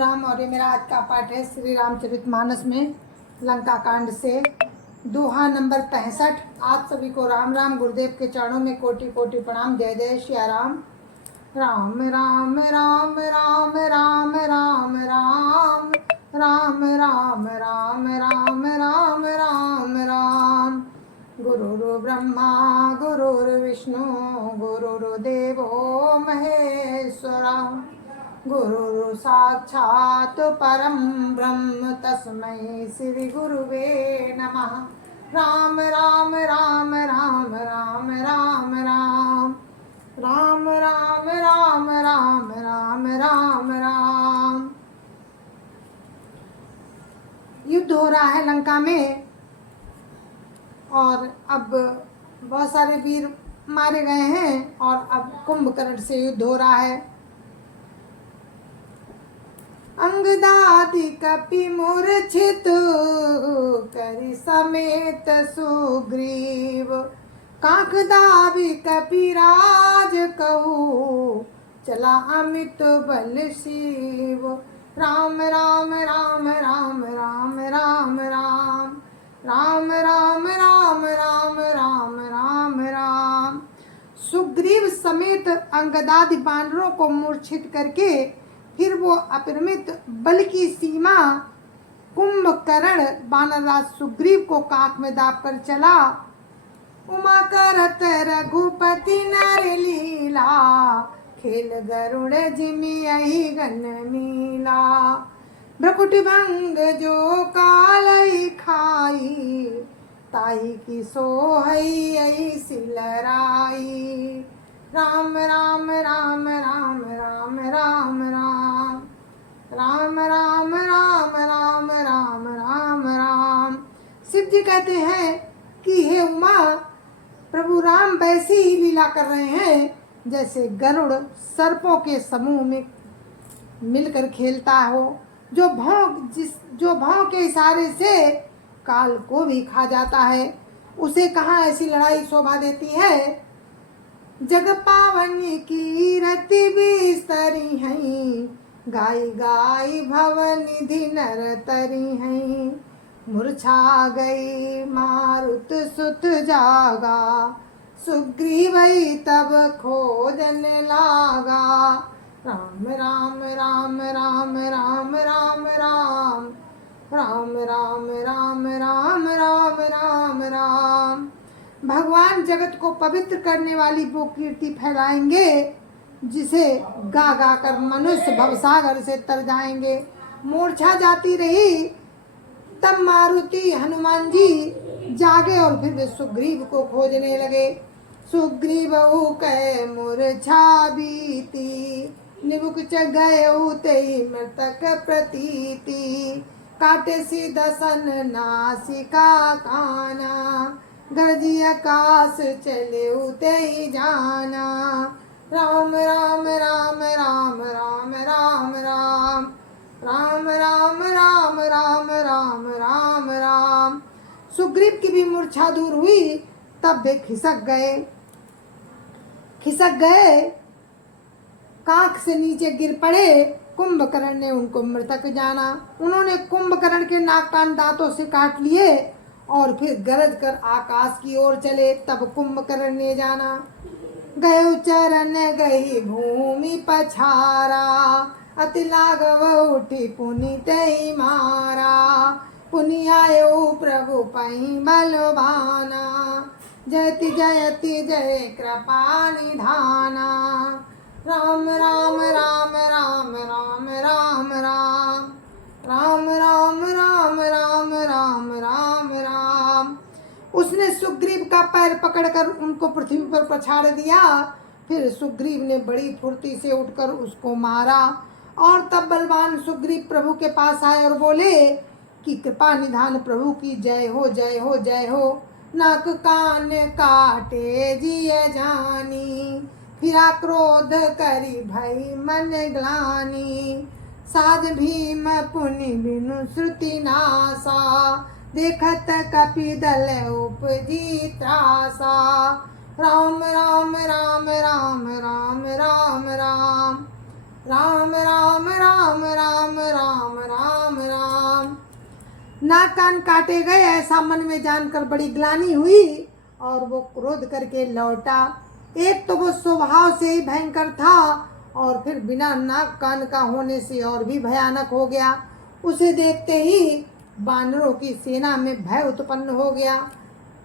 राम। और ये मेरा आज का पाठ है श्री रामचरितमानस में लंका कांड से दोहा नंबर 65। आप सभी को राम राम। गुरुदेव के चरणों में कोटि कोटि प्रणाम। जय जय श्री राम। राम राम राम राम राम राम राम राम राम राम राम राम राम राम। गुरुर् ब्रह्मा गुरुर्विष्णु गुरुर्देवो महेश्वरा गुरुर् साक्षात् परं ब्रह्म तस्मै श्री गुरुवे नमः। राम राम राम राम राम राम राम राम राम राम राम राम राम राम। युद्ध हो रहा है लंका में और अब बहुत सारे वीर मारे गए हैं और अब कुंभकर्ण से युद्ध हो रहा है। अंगदादि कपि मूर्छित करि समेत सुग्रीव काकदाबि कपिराज कहू चला अमित बल शिव। राम राम राम राम राम राम राम राम राम राम राम राम राम राम। सुग्रीव समेत अंगदादि बानरों को मूर्छित करके फिर वो अपरिमित बल की सीमा कुंभकर्ण बानरराज सुग्रीव को काख में दाब कर चला। उमा करत रघुपति नर लीला खेल गरुड़ जिमि यही गन मीला। भ्रकुटि भंग जो कालई खाई ताई की सोहई यही सिलराई। राम राम राम राम राम राम राम राम राम राम राम राम राम राम। शिव जी कहते हैं कि हे उमा, प्रभु राम वैसी ही लीला कर रहे हैं जैसे गरुड़ सर्पों के समूह में मिलकर खेलता हो, जो भौं के इशारे से काल को भी खा जाता है। उसे कहाँ ऐसी लड़ाई शोभा देती है। जग पावनी की रति बिस्तरी हैं गाई गाई भवनिधि नर तरी हैं। मूर्छा गई मारुत सुत जागा सुग्रीवई तब खोजन लागा। राम राम राम राम राम राम राम राम राम राम राम राम राम राम। भगवान जगत को पवित्र करने वाली वो कीर्ति फैलाएंगे जिसे गा गा कर मनुष्य भवसागर से तर जाएंगे। मूर्छा जाती रही तब मारुति हनुमान जी जागे और फिर वे सुग्रीव को खोजने लगे। सुग्रीव कह मूर्छा बीती निबुक गए उतई मृतक प्रतीति। काटे सी दसन नासिका काना गरजी आकाश चले उते ही जाना। राम राम राम राम राम राम राम राम राम राम राम राम राम राम। सुग्रीव की भी मूर्छा दूर हुई तब वे खिसक गए काख से नीचे गिर पड़े। कुंभकर्ण ने उनको मृतक जाना। उन्होंने कुंभकर्ण के नाक कान दांतों से काट लिए और फिर गरज कर आकाश की ओर चले। तब कुंभकर्ण ने जाना। गयो चरण गई भूमि पछारा अति लागव उठी पुनि तई मारा। पुनि आयो प्रभु पई बलवाना जयति जयति जय कृपा निधाना। राम राम राम राम राम राम राम राम राम राम राम राम राम राम। उसने सुग्रीव का पैर पकड़कर उनको पृथ्वी पर पछाड़ दिया। फिर सुग्रीव ने बड़ी फुर्ती से उठकर उसको मारा और तब बलवान सुग्रीव प्रभु के पास आए और बोले कि कृपा निधान प्रभु की जय हो जय हो जय हो। नाक कान काटे जिय जानी फिरा क्रोध करी भई मन ग्लानी। साज भीम पुनि बिनु श्रुति नासा देखत कपि दल उपजी त्रासा। राम राम राम राम राम राम राम राम राम राम राम राम राम राम। नाक कान काटे गए ऐसा मन में जानकर बड़ी ग्लानि हुई और वो क्रोध करके लौटा। एक तो वो स्वभाव से ही भयंकर था और फिर बिना नाक कान का होने से और भी भयानक हो गया। उसे देखते ही बानरों की सेना में भय उत्पन्न हो गया।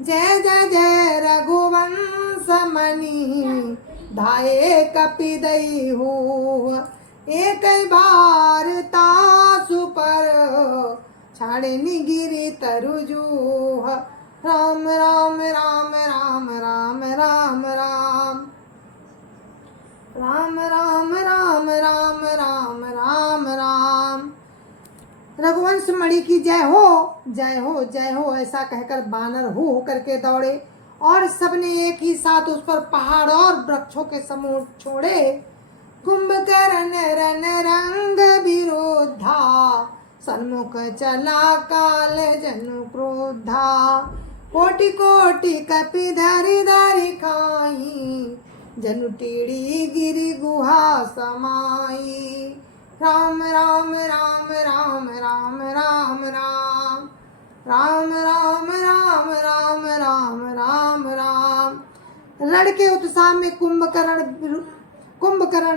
जय जय जय रघुवंश मणि धाये कपिदई हो, एक बार तासु पर छाड़नी गिरी तरुजूह। राम राम राम राम राम राम राम राम राम राम राम राम राम राम। रघुवंश मणि की जय हो जय हो जय हो ऐसा कहकर बानर हो करके दौड़े और सबने एक ही साथ उस पर पहाड़ और वृक्षों के समूह छोड़े। कुंभकर्ण रन रंग विरोधा, सन्मुख चला काल जनु क्रोधा। कोटि कोटि कपि धरि धरि खाई, जनु टीड़ी गिरि गुहा समाई। राम राम राम राम राम राम राम राम राम राम राम राम राम राम। रण के उत्साह में कुंभकर्ण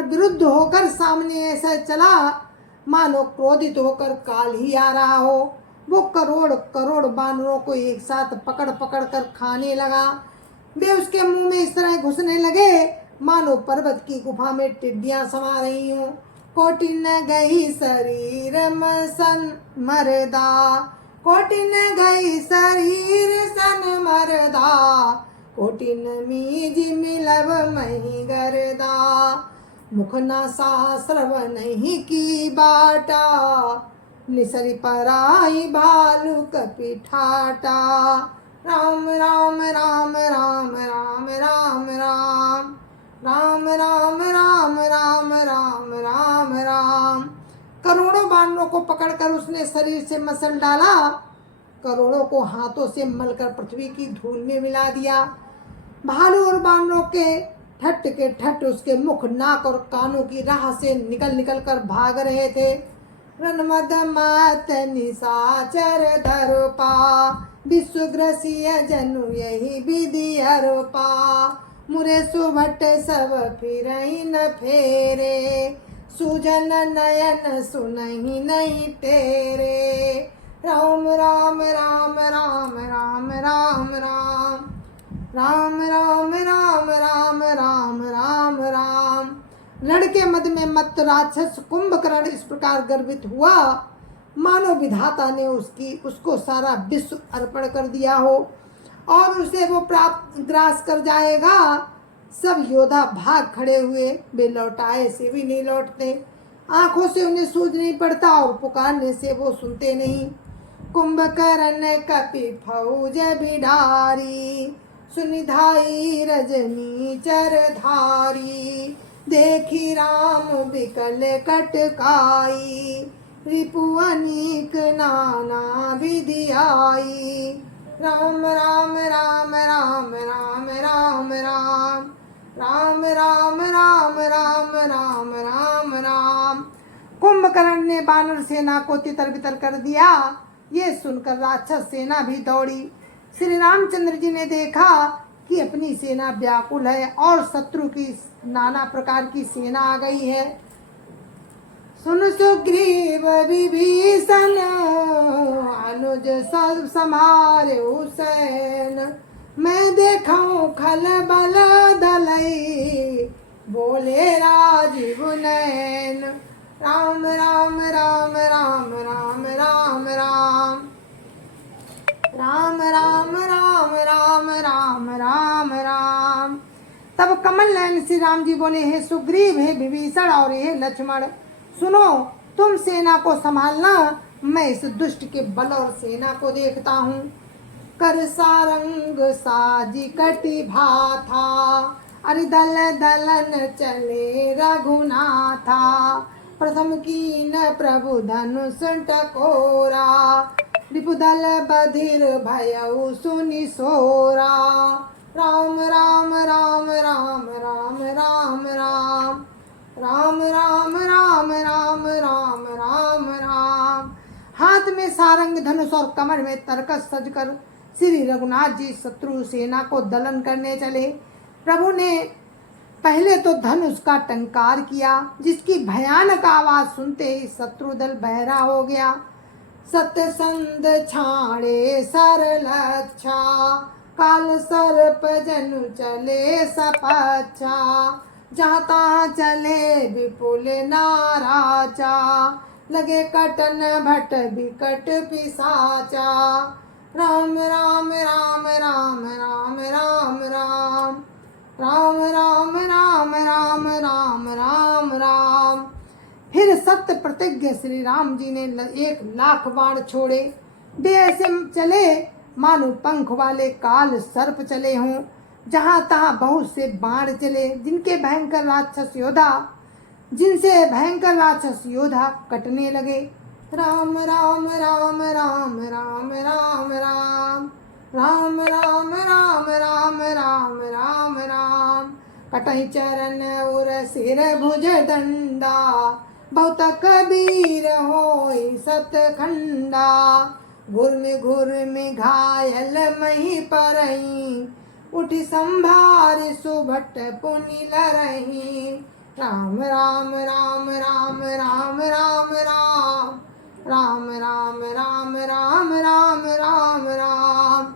विरुद्ध होकर सामने ऐसा चला मानो क्रोधित होकर काल ही आ रहा हो। वो करोड़ करोड़ बानरों को एक साथ पकड़ पकड़ कर खाने लगा। वे उसके मुंह में इस तरह घुसने लगे मानो पर्वत की गुफा में टिड्डियां समा रही हूँ। कोटिन गई शरीर सन मरदा, कोटिन गई शरीर सन मरदा। कोटिन मीज मिलब मही गरदा, मुख न शास्त्रव नहीं की बाटा। निसरी पराई भालू कपि ठाटा। राम राम राम राम राम राम राम राम राम राम राम राम राम राम। करोड़ों बानरों को पकड़कर उसने शरीर से मसल डाला, करोड़ों को हाथों से मलकर पृथ्वी की धूल में मिला दिया। भालू और बानरों के ठट उसके मुख नाक और कानों की राह से निकल निकल कर भाग रहे थे। रनमद मत निशाचर धरोपा, विश्वग्रसीय जनु यही विधि अरोपा। मुरे सुभट सब फिरहि न फेरे, सुजन नयन सुनहि नहीं तेरे। राम राम राम राम राम राम राम राम राम राम राम राम राम राम। रण के मध्य में मत राक्षस कुंभकर्ण इस प्रकार गर्वित हुआ मानो विधाता ने उसको सारा विश्व अर्पण कर दिया हो और उसे वो प्राप्त ग्रास कर जाएगा। सब योद्धा भाग खड़े हुए, वे लौटाए से भी नहीं लौटते, आंखों से उन्हें सूझ नहीं पड़ता और पुकारने से वो सुनते नहीं। कुंभकर्ण कपि फौज बिडारी, सुनिधाई रजनी चरधारी। देखी राम विकल कटकाई, रिपु अनेक नाना विधि आई। राम राम राम राम राम राम राम राम राम राम राम राम राम राम। कुंभकर्ण ने बानर सेना को तितर बितर कर दिया। ये सुनकर राक्षस सेना भी दौड़ी। श्री रामचंद्र जी ने देखा कि अपनी सेना व्याकुल है और शत्रु की नाना प्रकार की सेना आ गई है। सुन सुग्रीव विभीषण, अनुज सब समारे हुसैन। मैं देखाऊं खल बल दलई, बोले राजीव नैन। राम राम राम राम राम राम राम राम राम राम राम राम राम राम। तब कमल नयन श्री राम जी बोले, हे सुग्रीव, हे विभीषण और हे लक्ष्मण, सुनो, तुम सेना को संभालना, मैं इस दुष्ट के बल और सेना को देखता हूँ। कर सारंग साजी कटि भाथा, अरि दल दलन चले रघुनाथा। प्रथम कीन प्रभु धनुष टकोरा, रिपुदल बधिर भयउ सुनि सोरा। राम राम राम राम राम राम राम राम राम राम राम राम राम राम। हाथ में सारंग धनुष और कमर में तरकस सजकर श्री रघुनाथ जी शत्रु सेना को दलन करने चले। प्रभु ने पहले तो धनुष का टंकार किया, जिसकी भयानक आवाज सुनते ही शत्रु दल बहरा हो गया। सतसंग छाड़े सरल अच्छा, काल सर्प जनु चले सपच्छा, जाता चले विपुल नाराचा, लगे कटन भट विकट पिसाचा। राम राम राम राम राम राम राम राम राम राम राम राम राम राम। फिर सत्य प्रतिज्ञ श्री राम जी ने 1,00,000 बाण छोड़े। वे ऐसे चले मानो पंख वाले काल सर्प चले हों। जहाँ तहाँ बहुत से बाण चले, जिनसे भयंकर राक्षस योद्धा कटने लगे। राम राम राम राम राम राम राम राम राम राम राम राम राम राम। कटहि चरण और सिर भुज दंडा, बहुत कबीर होई सतखंडा। घुर्मि घायल मही परही, उठी संभार सुभट पुनि लरही। राम राम राम राम राम राम राम राम राम राम राम राम राम राम।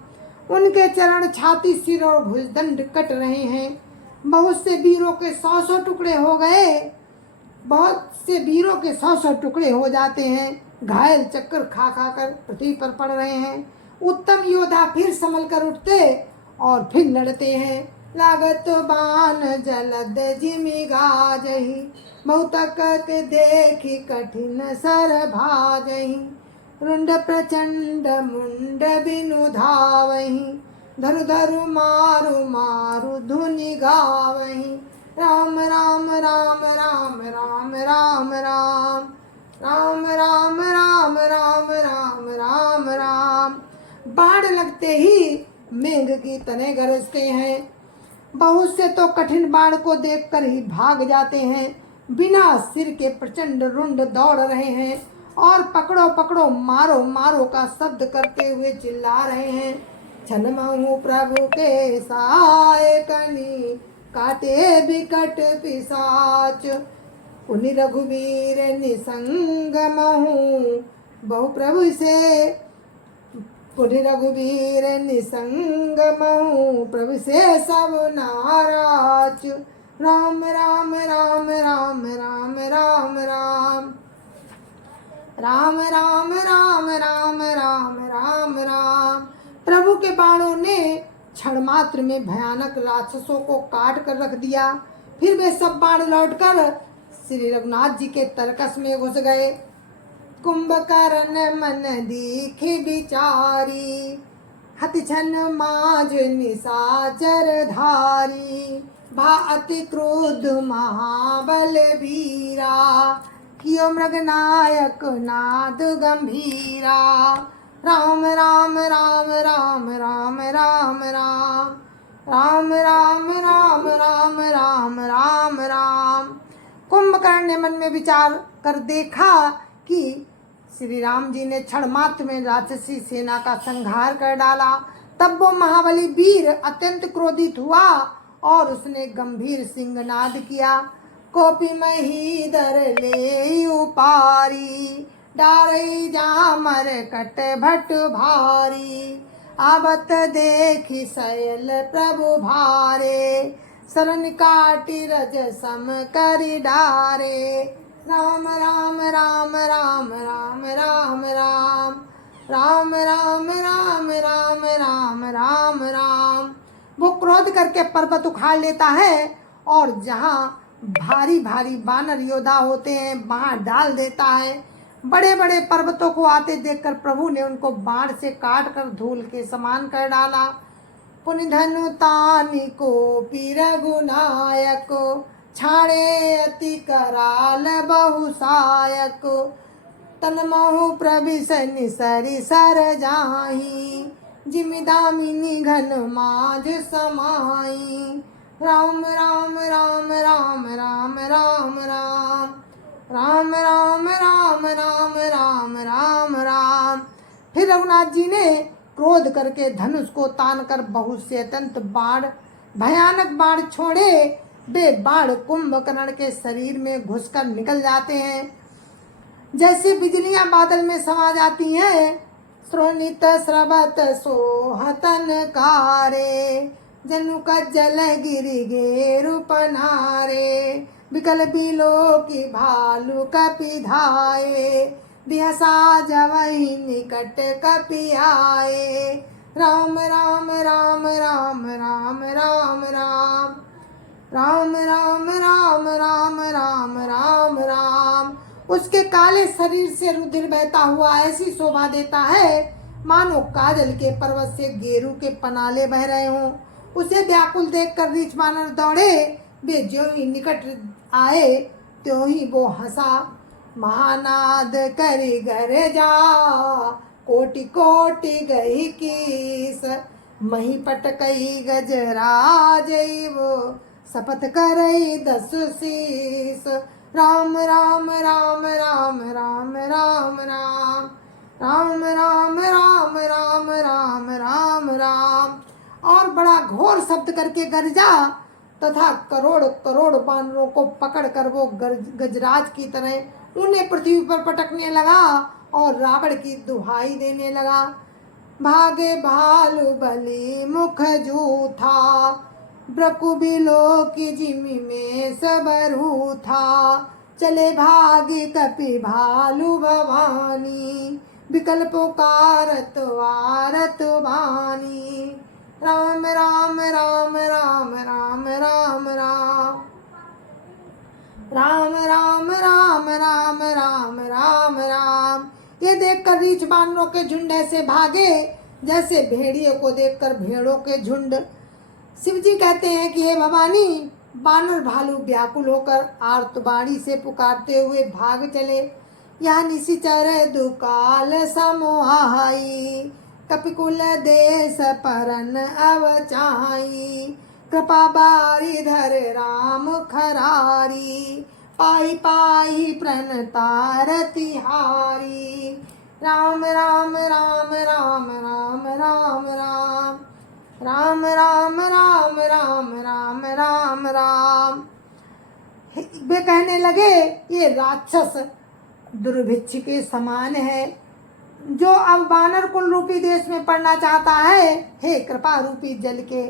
उनके चरण, छाती, सिर और भुजदंड कट रहे हैं। बहुत से वीरों के 100 टुकड़े हो गए। बहुत से वीरों के 100 टुकड़े हो जाते हैं। घायल चक्कर खा कर पृथ्वी पर पड़ रहे हैं। उत्तम योद्धा फिर संभल कर उठते और फिर लड़ते हैं। लागत बाण जलद जिमि गाजहि, बहुतक देखी कठिन सर भाजहि। रुंड प्रचंड मुंड बिनु धावहि, धरु धरु मारु मारु धुनि गावहि। राम राम राम राम राम राम राम राम राम राम राम राम राम राम। बाढ़ लगते ही मेघ की तरह गरजते हैं। बहुत से तो कठिन बाण को देखकर ही भाग जाते हैं। बिना सिर के प्रचंड रुंड दौड़ रहे हैं और पकड़ो पकड़ो मारो मारो का शब्द करते हुए चिल्ला रहे हैं। छनमहु प्रभु के साय कनी, काटे बिकट पिसाच। पुनि रघुवीर निसंग महु, बहु प्रभु से पुनि रघुवीर निसंग महु, प्रभु से सब नाराज। राम राम राम राम राम राम राम राम राम राम राम राम राम राम। प्रभु के बाणों ने क्षण मात्र में भयानक राक्षसों को काट कर रख दिया। फिर वे सब बाण लौटकर श्री रघुनाथ जी के तरकस में घुस गए। कुंभकर्ण मन दीखे बिचारी, हति छन माज निशाचर धारी। भा अति क्रोध महाबल वीरा, कियो मृगनायक नाद गंभीरा। राम राम राम राम राम राम राम राम राम राम राम राम राम राम। कुंभकर्ण ने मन में विचार कर देखा कि श्री राम जी ने क्षण मात्र में राक्षसी सेना का संहार कर डाला। तब वो महाबली वीर अत्यंत क्रोधित हुआ और उसने गंभीर सिंहनाद किया। कोपी महीधर ले उपारी, डारई जामर कट भट भारी। आवत देखी सयल प्रभु भारे, शरण काटी रज सम करि डारे। राम राम राम राम राम राम राम राम राम राम राम राम राम राम। वो क्रोध करके पर्वत उखाड़ लेता है और जहाँ भारी भारी वानर योद्धा होते हैं वहाँ डाल देता है। बड़े बड़े पर्वतों को आते देखकर प्रभु ने उनको बाण से काट कर धूल के समान कर डाला। पुनि धनु तानि को रघुनायक, छाड़े अति कराल बहुसायक। तन महु प्रविश निसरि सर जाही, जिमि दामिनी घन माज समाई। राम राम राम राम राम राम राम राम राम राम राम राम राम राम। फिर रघुनाथ जी ने क्रोध करके धनुष को तान कर बहुत से अत्यंत बाण, भयानक बाण छोड़े। वे बाण कुंभकर्ण के शरीर में घुसकर निकल जाते हैं, जैसे बिजलियां बादल में समा जाती हैं। श्रोणित स्रवत सोहतन कारे, जनु का जल गिरि गेरु पनारे। विकल बिलो की भालू कपि धाये, दिहसा जवहि निकट कपि आए। राम राम राम राम राम राम राम राम राम राम राम राम राम राम। उसके काले शरीर से रुधिर बहता हुआ ऐसी शोभा देता है मानो काजल के पर्वत से गेरू के पनाले बह रहे हों। उसे व्याकुल देखकर रीछ बानर दौड़े। वे ज्यों ही निकट आए त्यों ही वो हंसा। महानाद करि गरजा, कोटि कोटि गई कीस। मही पटकई गजराज, वो शपथ करई 10 शीस। राम राम राम राम राम राम राम राम राम राम राम राम राम राम। और बड़ा घोर शब्द करके गरजा तथा करोड़ करोड़ बानरों को पकड़कर वो गजराज की तरह उन्हें पृथ्वी पर पटकने लगा और रावण की दुहाई देने लगा। भागे भालू बलि मुख जूथा, ब्रकुबिलो की जिमी में सबरू था। चले भागी कपि भालू भवानी, विकल पुकारत वारत वानी। राम राम राम राम राम राम राम राम राम राम राम राम राम राम। ये देखकर रीछ बानरों के झुंड ऐसे भागे जैसे भेड़िए को देखकर भेड़ों के झुंड। शिव जी कहते हैं कि हे भवानी, बानर भालू व्याकुल होकर आर्तवाणी से पुकारते हुए भाग चले। यहाँ निशिचर दुकाल समोहाई, कपिकुल देश परन अवचाई। कृपा बारी धर राम खरारी, पाई पाई प्रणतार तिहारी। राम राम राम राम राम राम राम राम राम राम राम राम राम राम। वे कहने लगे ये राक्षस दुर्भिक्ष के समान है, जो अब वानर कुल रूपी देश में पड़ना चाहता है। हे कृपा रूपी जल के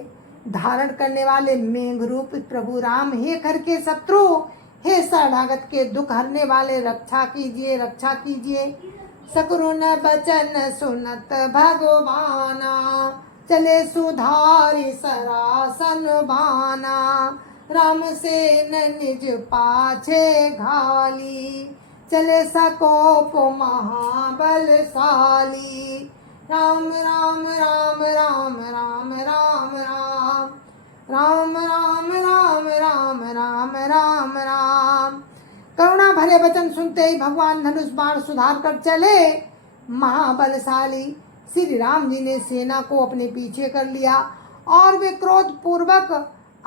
धारण करने वाले मेघ रूप प्रभु राम, हे खर के शत्रु, हे शरणागत के दुख हरने वाले, रक्षा कीजिए रक्षा कीजिए। सकुरुन बचन सुनत भगवाना, चले सुधारी सरासन बाना। राम से निज पाछे घाली, चले सकोप महाबलशाली। राम राम राम राम राम राम राम राम राम राम राम राम राम राम। करुणा भरे वचन सुनते ही भगवान धनुष बाण सुधार कर चले। महाबलशाली श्री राम जी ने सेना को अपने पीछे कर लिया और वे क्रोध पूर्वक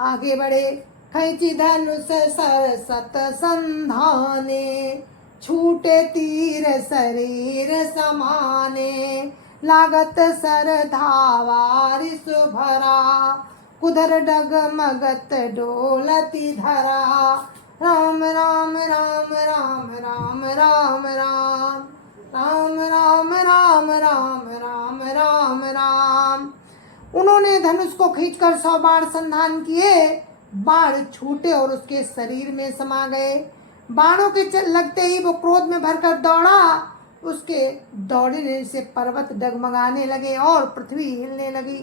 आगे बढ़े। खैची धनुष सरसत संधाने, छूटे तीर शरीर समाने। लागत सर धावारिस भरा, कुधर डगमगत डोलती धरा। राम राम राम राम राम राम राम राम राम राम राम राम राम राम। उन्होंने धनुष को खींचकर 100 बाण संधान किए। बाण छूटे और उसके शरीर में समा गए। बाणों के लगते ही वो क्रोध में भरकर दौड़ा। उसके दौड़ने से पर्वत डगमगाने लगे और पृथ्वी हिलने लगी।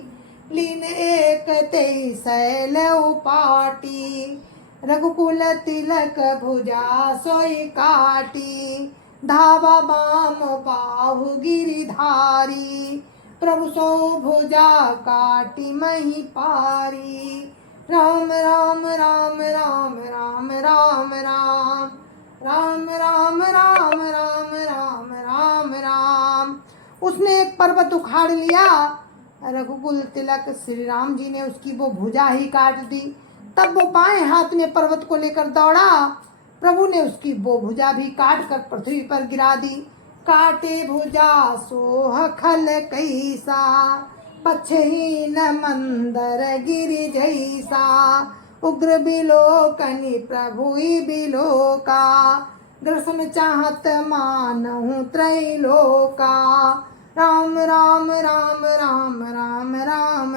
लीन एक तेई शैल उपाटी, रघुकुल तिलक भुजा सोई काटी। धावा बाम बाहु गिरिधारी, प्रभु सो भुजा काटी मही पारी। राम राम राम राम राम राम राम राम राम राम राम राम राम राम। उसने एक पर्वत उखाड़ लिया। रघुकुल तिलक श्री राम जी ने उसकी वो भुजा ही काट दी। तब वो बाएं हाथ में पर्वत को लेकर दौड़ा। प्रभु ने उसकी वो भुजा भी काट कर पृथ्वी पर गिरा दी। काटे भुजा सोह खल कैसा, पछहीन मंदर गिरि जैसा। उग्र बिलोकनि प्रभु बिलोका, दर्शन चाहत मानहु त्रैलोका। राम राम राम राम राम राम राम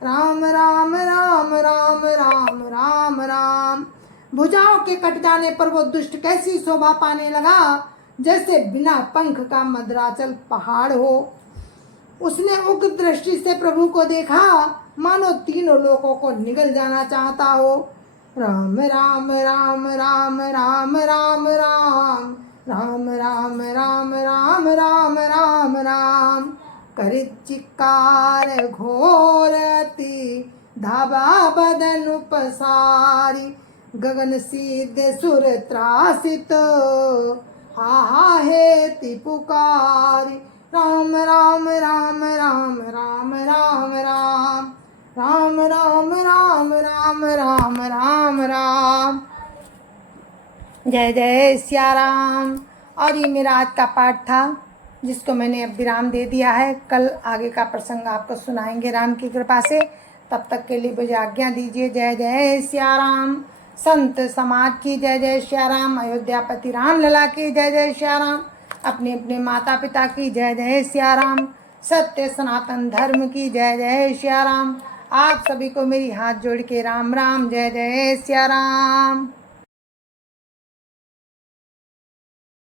राम राम राम राम राम राम राम। भुजाओं के कट जाने पर वो दुष्ट कैसी शोभा पाने लगा, जैसे बिना पंख का मद्राचल पहाड़ हो। उसने उग्र दृष्टि से प्रभु को देखा, मानो तीनों लोकों को निगल जाना चाहता हो। राम राम राम राम राम राम राम राम राम राम राम राम राम राम। करित चिक्कार घोरति, धाबा बदन उपसारी। गगन सीध सुर त्रासित, हा हा हेति पुकारी। राम राम राम राम राम राम राम राम राम राम राम राम राम राम। जय जय सिया राम। और ये मेरा आज का पाठ था, जिसको मैंने अब विराम दे दिया है। कल आगे का प्रसंग आपको सुनाएंगे राम की कृपा से। तब तक के लिए मुझे आज्ञा दीजिए। जय जय सिया राम। संत समाज की जय जय सिया राम। अयोध्यापति राम लला की जय जय सिया राम। अपने अपने माता पिता की जय जय सिया राम। सत्य सनातन धर्म की जय जय सिया राम। आप सभी को मेरी हाथ जोड़ के राम राम। जय जय सिया राम।